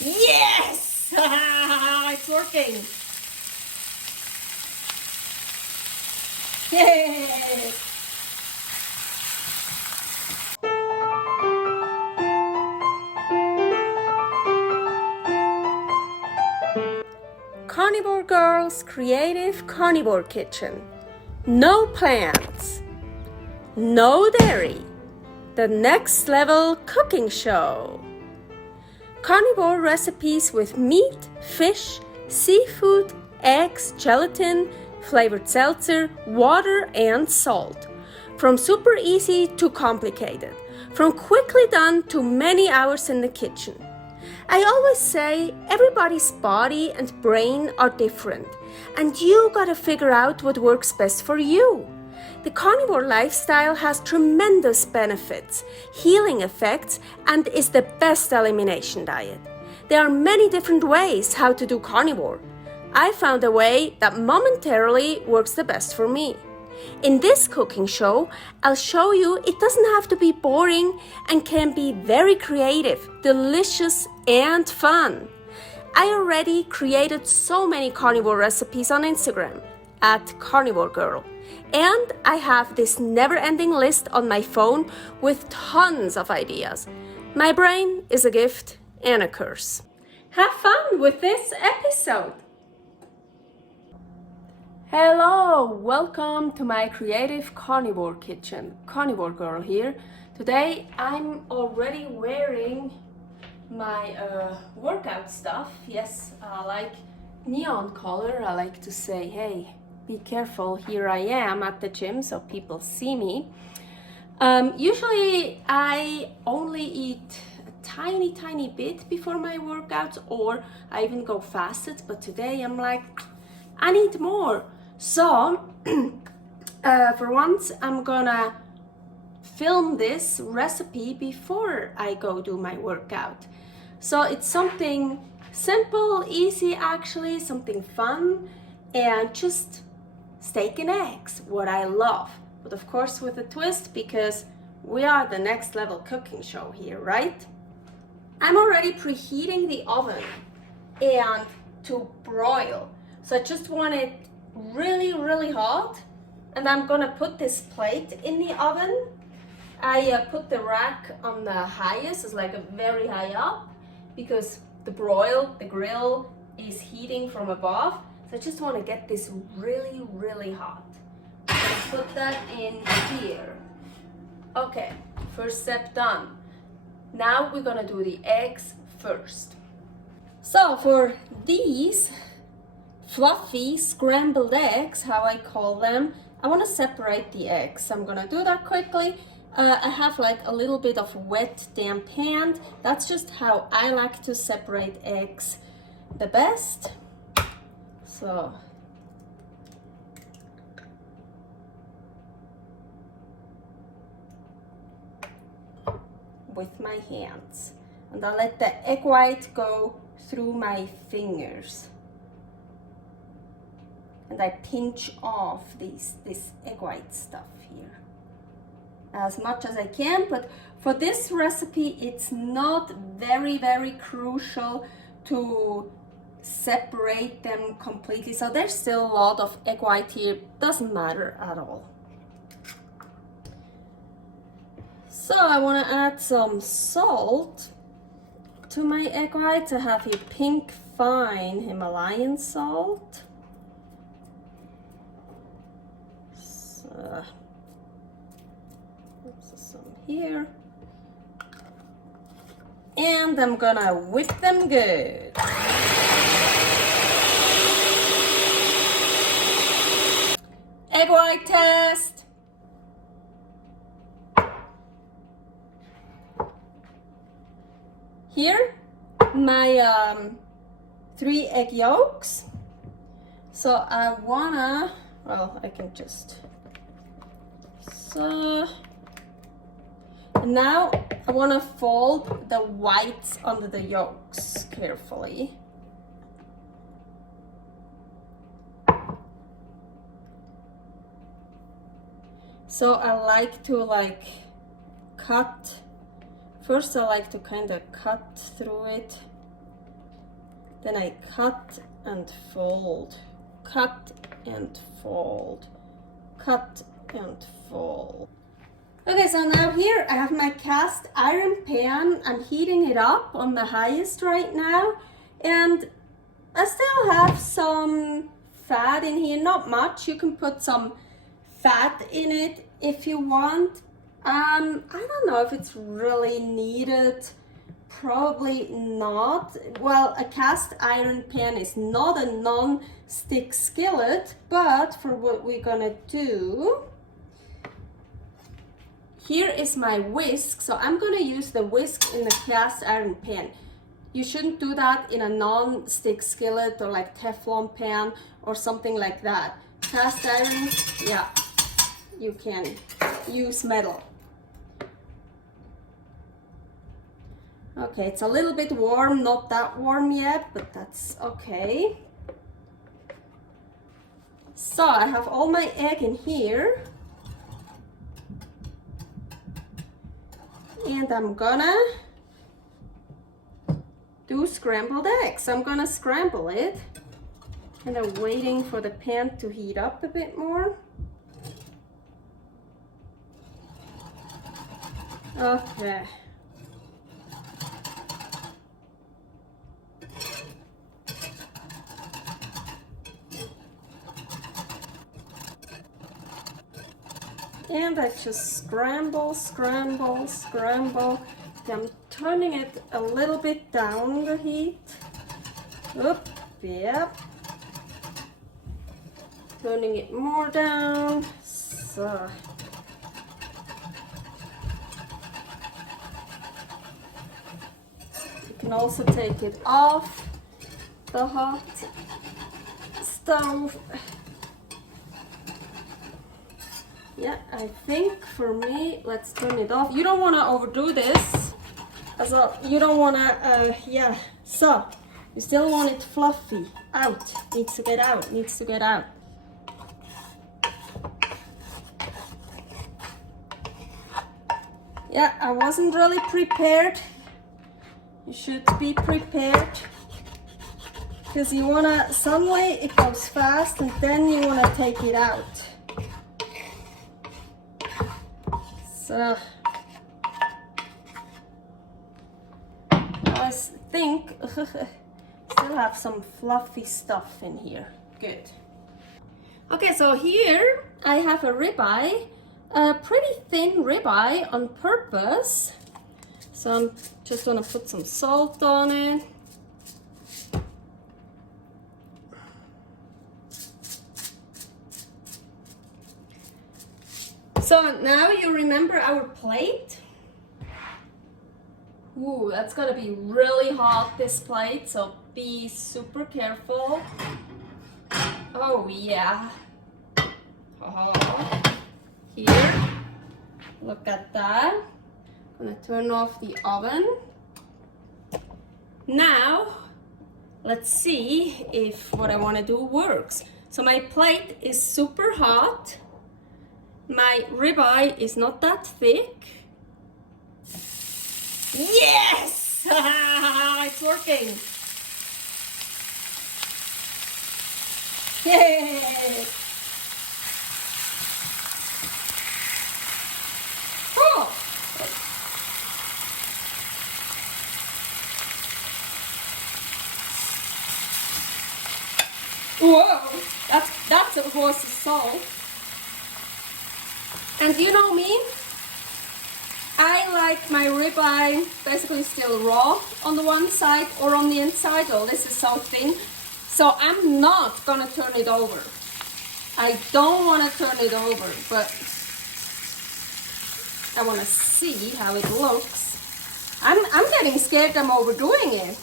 Yes! It's working. Yay! Carnivore Girl's Creative Carnivore Kitchen. No plants. No dairy. The next level cooking show. Carnivore recipes with meat, fish, seafood, eggs, gelatin, flavored seltzer, water, and salt. From super easy to complicated. From quickly done to many hours in the kitchen. I always say everybody's body and brain are different, and you gotta figure out what works best for you. The carnivore lifestyle has tremendous benefits, healing effects, and is the best elimination diet. There are many different ways how to do carnivore. I found a way that momentarily works the best for me. In this cooking show, I'll show you it doesn't have to be boring and can be very creative, delicious, and fun. I already created so many carnivore recipes on Instagram at karnivorgirl. And I have this never-ending list on my phone with tons of ideas. My brain is a gift and a curse. Have fun with this episode! Hello, welcome to my creative carnivore kitchen. Carnivore Girl here. Today I'm already wearing my workout stuff. Yes, I like neon color. I like to say, hey, be careful, here I am at the gym so people see me. Usually I only eat a tiny bit before my workouts, or I even go fasted, but today I'm like, I need more. So, for once, I'm gonna film this recipe before I go do my workout. So it's something simple, easy actually, something fun, and just steak and eggs, what I love. But of course with a twist, because we are the next level cooking show here, right? I'm already preheating the oven and to broil. So I just want it really hot, and I'm gonna put this plate in the oven. I put the rack on the highest, it's like a very high up, because the grill is heating from above. So I just want to get this really hot. Put that in here. Okay, first step done. Now we're gonna do the eggs first. So for these fluffy scrambled eggs, how I call them, I want to separate the eggs. I'm gonna do that quickly. I have like a little bit of wet damp hand. That's just how I like to separate eggs the best. So with my hands, and I let the egg white go through my fingers. And I pinch off this egg white stuff here as much as I can. But for this recipe, it's not very crucial to separate them completely. So there's still a lot of egg white here, doesn't matter at all. So I want to add some salt to my egg whites. I have here pink fine Himalayan salt. Some here, and I'm gonna whip them good. Egg white test. Here, my 3 egg yolks. So I wanna, well, I can just, so now I want to fold the whites under the yolks carefully. So I like to cut. First I like to kind of cut through it Then I cut and fold, cut and fold, cut and fold. Okay, so now here I have my cast iron pan. I'm heating it up on the highest right now, and I still have some fat in here, not much. You can put some fat in it if you want. I don't know if it's really needed. Probably not. Well, a cast iron pan is not a non-stick skillet, but for what we're gonna do, here is my whisk. So I'm gonna use the whisk in the cast iron pan. You shouldn't do that in a non-stick skillet or like Teflon pan or something like that. Cast iron, yeah, you can use metal. Okay, it's a little bit warm, not that warm yet, but that's okay. So I have all my egg in here. And I'm gonna do scrambled eggs. I'm gonna scramble it. And I'm waiting for the pan to heat up a bit more. Okay. And I just scramble, scramble, scramble. I'm turning it a little bit down the heat. Oop, yep. Turning it more down. So. You can also take it off the hot stove. Yeah, I think for me, let's turn it off. You don't want to overdo this. So you don't want to, yeah. So you still want it fluffy. Out. Needs to get out. Needs to get out. Yeah, I wasn't really prepared. You should be prepared. Because you want to, suddenly it goes fast and then you want to take it out. So I think still have some fluffy stuff in here. Good. Okay, so here I have a ribeye, a pretty thin ribeye on purpose. So I'm just gonna put some salt on it. So now you remember our plate? Ooh, that's gonna be really hot, this plate, so be super careful. Oh yeah. Oh. Here, look at that. I'm gonna turn off the oven. Now, let's see if what I wanna do works. So my plate is super hot. My ribeye is not that thick. Yes! It's working. Yay! Oh! Whoa! That's a horse of salt. And you know me, I like my ribeye basically still raw on the one side or on the inside. Oh, this is so thin. So I'm not gonna turn it over. I don't wanna turn it over, but I wanna see how it looks. I'm getting scared I'm overdoing it.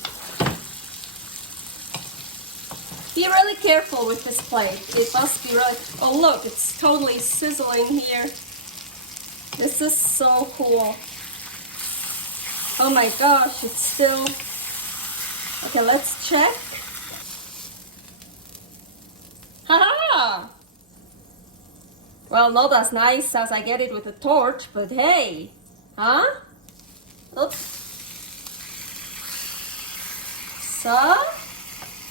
Be really careful with this plate. It must be really, oh look, it's totally sizzling here. This is so cool. Oh my gosh, it's still, okay, let's check. Haha! Well, not as nice as I get it with a torch, but hey, huh? Oops. So,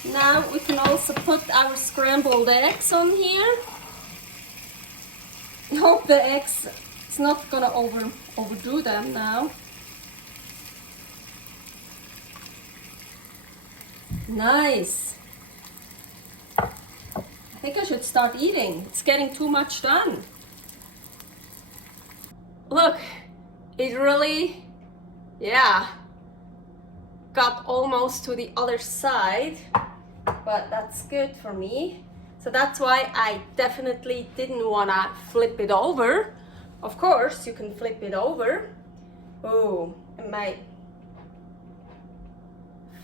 Now we can also put our scrambled eggs on here. I hope the eggs, it's not gonna overdo them now. Nice. I think I should start eating. It's getting too much done. Look, it really, yeah, got almost to the other side, but that's good for me. So that's why I definitely didn't wanna flip it over. Of course, you can flip it over. Oh, and my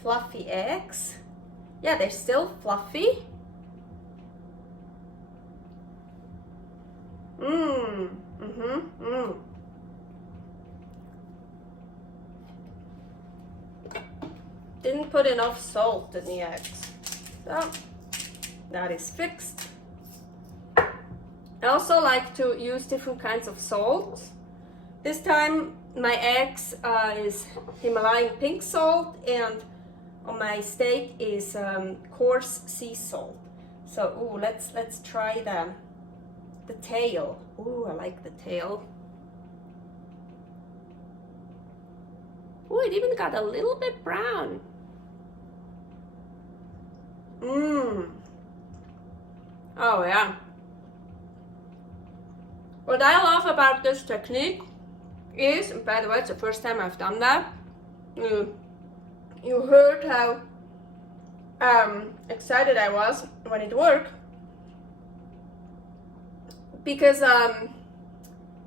fluffy eggs. Yeah, they're still fluffy. Didn't put enough salt in the eggs. So that is fixed. I also like to use different kinds of salt. This time my eggs is Himalayan pink salt, and on my steak is coarse sea salt. So ooh, let's try the tail. Ooh, I like the tail. Ooh, it even got a little bit brown. Oh yeah. What I love about this technique is, and by the way, it's the first time I've done that. You heard how excited I was when it worked, because I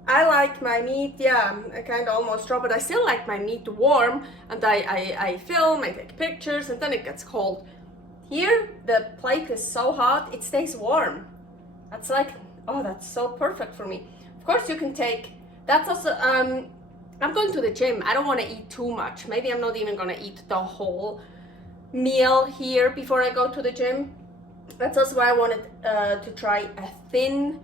like my meat, yeah, I kind of almost raw, but I still like my meat warm, and I film, I take pictures, and then it gets cold. Here, the plate is so hot, it stays warm. That's like, oh, that's so perfect for me. Of course, you can take, that's also, I'm going to the gym. I don't want to eat too much. Maybe I'm not even going to eat the whole meal here before I go to the gym. That's also why I wanted to try a thin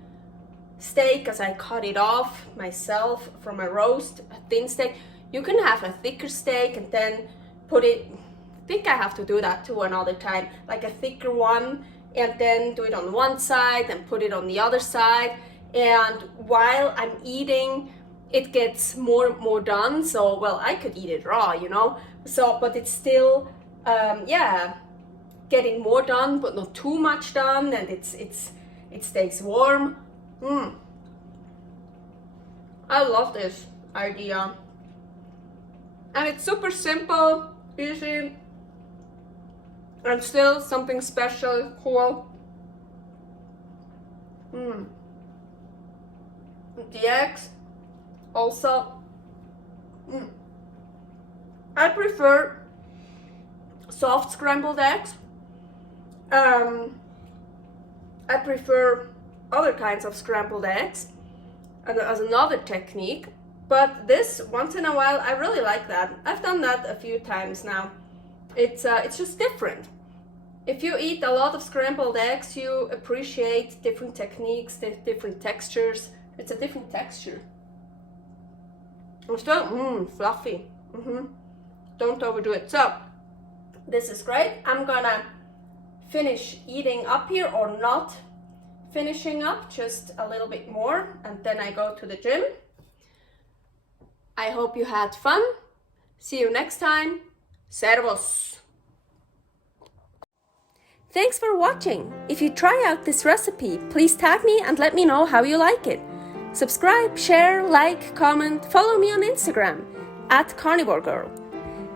steak, because I cut it off myself from a roast, a thin steak. You can have a thicker steak and then put it, I think I have to do that too another time, like a thicker one, and then do it on one side and put it on the other side. And while I'm eating, it gets more done. So, well, I could eat it raw, you know, so, but it's still, yeah, getting more done, but not too much done, and it stays warm. I love this idea, and it's super simple, easy, and still something special, cool. The eggs also, I prefer soft scrambled eggs. I prefer other kinds of scrambled eggs as another technique, but this, once in a while, I really like that. I've done that a few times now. It's just different. If you eat a lot of scrambled eggs, you appreciate different techniques, different textures. It's a different texture. And still, fluffy. Don't overdo it. So, this is great. I'm gonna finish eating up here, or not finishing up, just a little bit more, and then I go to the gym. I hope you had fun. See you next time. Servus. Thanks for watching. If you try out this recipe, please tag me and let me know how you like it. Subscribe, share, like, comment, follow me on Instagram @carnivorgirl.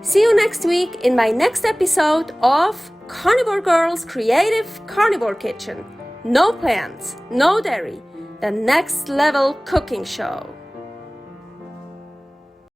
See you next week in my next episode of Carnivore Girl's Creative Carnivore Kitchen. No plants, no dairy, the next level cooking show.